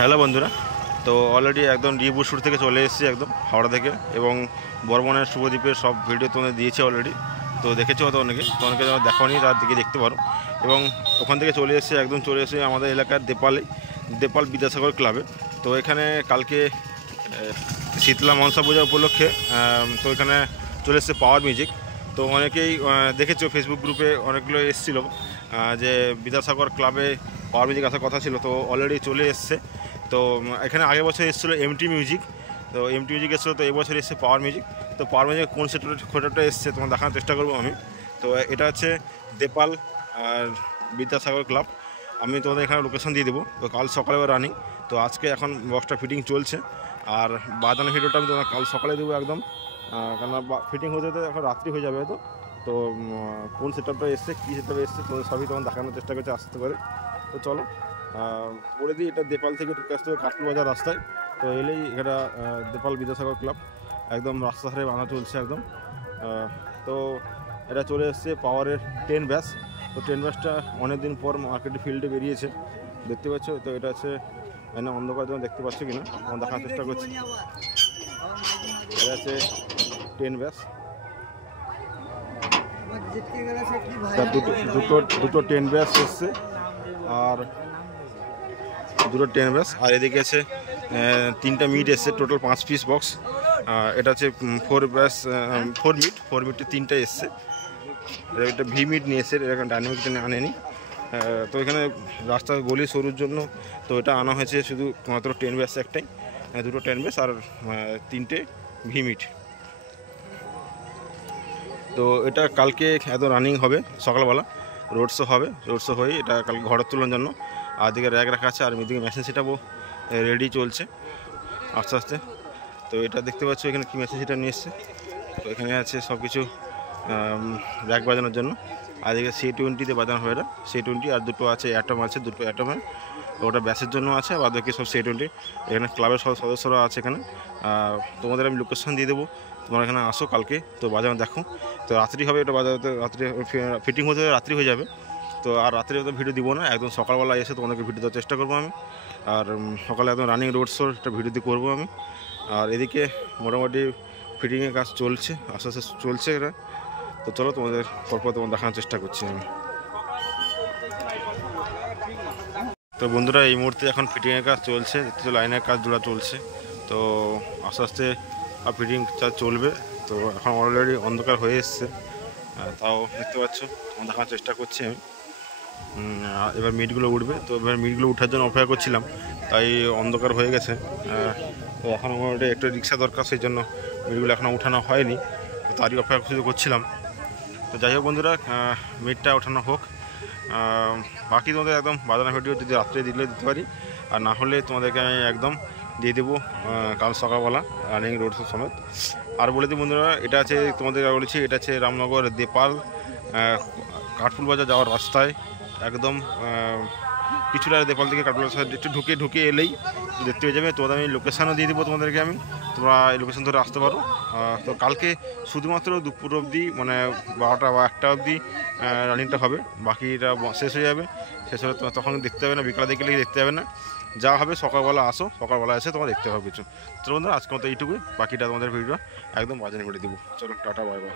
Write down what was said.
Hello বন্ধুরা, তো already একদম রিবুট শুট থেকে চলে এসেছি একদম হাওড়া থেকে, এবং বর্মনের শুভদ্বীপের সব ভিডিও তোমাদের দিয়েছে অলরেডি। তো দেখেছো হয়তো অনেকে যারা দেখোনি তার দিকে দেখতে পারো। এবং ওখান থেকে চলে এসেছি চলে এসেছি আমাদের এলাকার দেপাল বিদ্যাসাগর ক্লাবে। তো এখানে কালকে শীতলা মনসা পূজা উপলক্ষে তো এখানে চলে এসেছে পাওয়ার মিউজিক। তো অনেকেই দেখেছো ফেসবুক গ্রুপে অনেকগুলো এসেছিলো যে বিদ্যাসাগর ক্লাবে পাওয়ার মিউজিক আসার কথা ছিল, তো অলরেডি চলে এসছে। তো এখানে আগের বছর এসেছিলো এমটি মিউজিক, তো এমটি মিউজিক এসেছিলো, তো এবছর এসছে পাওয়ার মিউজিক। তো পাওয়ার মিউজিক কোন সেটটা এসছে তোমার দেখানোর চেষ্টা করবো আমি। তো এটা হচ্ছে দেপাল আর বিদ্যাসাগর ক্লাব। আমি তোমাদের এখানে লোকেশন দিয়ে দেবো। তো কাল সকালে রানিং, তো আজকে এখন বক্সটা ফিটিং চলছে, আর বাজানোর ভিডিওটা আমি তোমার কাল সকালে দেবো একদম, কেননা ফিটিং হতে হতে এখন রাত্রি হয়ে যাবে। তো কোন সেটআপটা এসছে, কী সেটআপে এসছে, তো সবই তোমার দেখানোর চেষ্টা করছে আসতে পারে। তো চলো বলে দিই, এটা দেপাল থেকে ঢুকে আসতে হবে কাটপুর বাজার রাস্তায়। তো এলেই এটা দেপাল বিদ্যাসাগর ক্লাব, একদম রাস্তা ধারে বানা চলছে একদম। তো এটা চলে এসছে পাওয়ারের 10 ব্যাস। তো 10 ব্যাসটা অনেকদিন পর মার্কেটে ফিল্ডে বেরিয়েছে, দেখতে পাচ্ছ। তো এটা হচ্ছে অন্ধকার জন্য দেখতে পাচ্ছ কিনা আমার দেখানোর চেষ্টা করছি। এটা হচ্ছে 10 ব্যাস, দুটো 10 ব্যাস এসছে, আর দুটো 10 ব্যাস। আর এদিকে আছে 3টা মিট এসছে, টোটাল 5 পিস বক্স। এটা হচ্ছে 4 মিটে 3টা এসছে। এটা ভি মিট নিয়ে এসছে, এটা ডাইনামিকটা আনেনি। তো এখানে রাস্তা গলি সরুর জন্য তো এটা আনা হয়েছে শুধু মাত্র 10 ব্যাস একটাই, দুটো 10 ব্যাস আর 3টে ভি মিট। তো এটা কালকে এত রানিং হবে, সকালবেলা রোড শো হবে। রোড শো হয়ে এটা কালকে ঘরের তোলার জন্য আর দিকে র্যাক রাখা আছে, আর এদিকে মেশিন সেটাও রেডি চলছে আস্তে আস্তে। তো এটা দেখতে পাচ্ছ এখানে কি মেশিন সেটা নিয়ে এসছে। তো এখানে আছে সব কিছু র্যাক বাজানোর জন্য, আর এদিকে C20 বাজানো হবে। এটা C20, আর দুটো আছে অ্যাটম, আছে দুটো অ্যাটমে, ওটা ব্যাসের জন্য আছে, আর বাকি সব C20। এখানে ক্লাবের সব সদস্যরা আছে এখানে। তোমাদের আমি লোকেশন দিয়ে দেবো, তোমরা এখানে আসো কালকে, তো বাজানো দেখো। তো রাত্রি হবে, এটা বাজাতে রাত্রি ফিটিং হতে রাত্রি হয়ে যাবে। তো আর রাত্রে তো ভিডিও দিব না, একদম সকালবেলা এসে তোমাদেরকে ভিডিও দেওয়ার চেষ্টা করবো আমি। আর সকালে একদম রানিং রোড শোর একটা ভিডিও দিয়ে করবো আমি। আর এদিকে মোটামুটি ফিটিংয়ের কাজ চলছে, আস্তে আস্তে চলছে এটা। তো চলো তোমাদের পরপর তোমার দেখানোর চেষ্টা করছি আমি। তো বন্ধুরা, এই মুহূর্তে এখন ফিটিংয়ের কাজ চলছে, লাইনের কাজ জোড়া চলছে। তো আস্তে আস্তে আর ফিটিং কাজ চলবে। তো এখন অলরেডি অন্ধকার হয়ে এসছে, তাও দেখতে পাচ্ছ, তোমার দেখানোর চেষ্টা করছি আমি। এবার মিটগুলো উঠবে, তো এবার মিটগুলো ওঠার জন্য অপেক্ষা করছিলাম, তাই অন্ধকার হয়ে গেছে। তো এখন আমার একটু রিক্সা দরকার, সেই জন্য মিটগুলো এখনও উঠানো হয়নি, তো তারই অপেক্ষা করছিলাম। তো যাই হোক বন্ধুরা, মিটটা ওঠানো হোক। বাকি তোমাদের একদম বাজানো ভিডিও যদি রাত্রে দিলে দিতে পারি, আর না হলে তোমাদেরকে আমি একদম দিয়ে দেবো কাল সকালবেলা রানিং রোড শো সমেত। আর বলে দিই বন্ধুরা, এটা আছে তোমাদের বলেছি, এটা আছে রামনগর দেপাল কাঠফুল বাজার যাওয়ার রাস্তায়, একদম কিছুটা দেপাল থেকে কাঠফুল বাজার একটু ঢুকে এলেই দেখতে পেয়ে যাবে। তোমাদের আমি লোকেশানও দিয়ে দেবো তোমাদেরকে আমি, তোমরা এই লোকেশান ধরে আসতে পারো। তো কালকে শুধুমাত্র দুপুর অবধি, মানে 12টা বা 1টা অবধি রানিংটা হবে, বাকিটা শেষ হয়ে যাবে। শেষ হলে তখন দেখতে হবে না, বিকালে দেখলে দেখতে হবে না, যা হবে সকালবেলা আসো, সকালবেলা এসে তোমার দেখতে হবে কিছু। চলো বন্ধুরা, আজকে মতো এইটুকুই, বাকিটা তোমাদের ভিডিও একদম বাজারে করে দেবো। চলো, টাটা, বাই বাই।